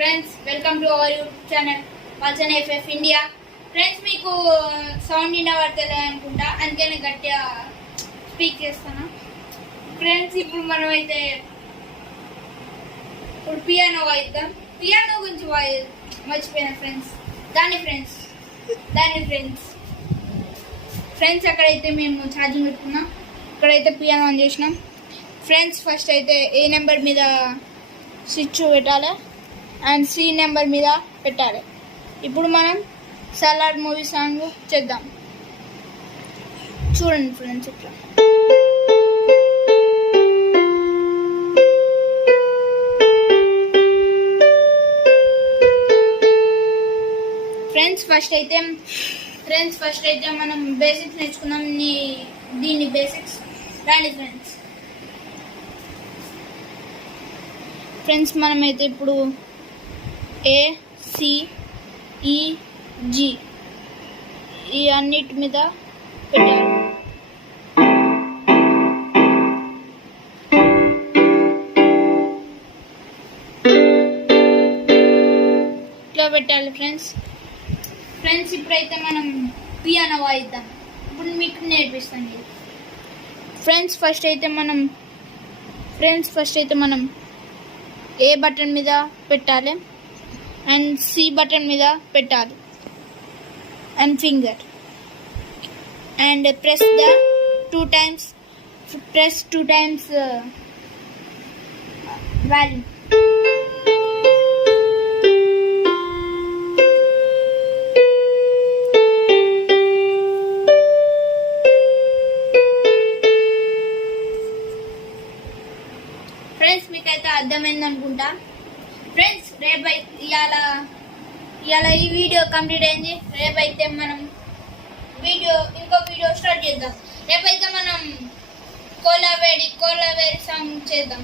Friends welcome to our YouTube channel వాచన్ FF India. Friends మీకు sound వినబడతలే అనుకుంటా, అందుకే నేను గట్టిగా స్పీక్ చేస్తాను. ఫ్రెండ్స్ ఇప్పుడు మనం అయితే ఇప్పుడు పియానో వాయిద్దాం. పియానో గురించి మర్చిపోయినా ఫ్రెండ్స్. దాని ఫ్రెండ్స్ అక్కడైతే మేము ఛార్జింగ్ పెట్టుకున్నాం, ఇక్కడైతే పియానో ఆన్ చేసినాం. ఫ్రెండ్స్ ఫస్ట్ అయితే ఏ నెంబర్ మీద స్విచ్ పెట్టాలి అండ్ సి నెంబర్ మీద పెట్టాలి. ఇప్పుడు మనం సలార్ మూవీ సాంగ్ చేద్దాం. చూడండి ఫ్రెండ్స్ ఇట్లా. ఫ్రెండ్స్ ఫస్ట్ అయితే మనం బేసిక్స్ నేర్చుకున్నాం. దీని బేసిక్స్ రాండి ఫ్రెండ్స్ మనమైతే ఇప్పుడు ఏ సి ఈ జి ఈ అన్నిటి మీద పెట్టాలి. ఇట్లా పెట్టాలి ఫ్రెండ్స్. ఇప్పుడైతే మనం పియానో వాయిద్దాం. ఇప్పుడు మీకు నేర్పిస్తాను. ఫ్రెండ్స్ ఫస్ట్ అయితే మనం ఏ బటన్ మీద పెట్టాలి అండ్ సి బటన్ మీద పెట్టాలి and finger and press 2 times volume. Friends మీకైతే అర్థమైంది అనుకుంటా. ఫ్రెండ్స్ ఇవాళ ఈ వీడియో కంప్లీట్ అయింది. రేపైతే మనం ఇంకో వీడియో స్టార్ట్ చేద్దాం. రేపైతే మనం కోలావేడి సాంగ్ చేద్దాం.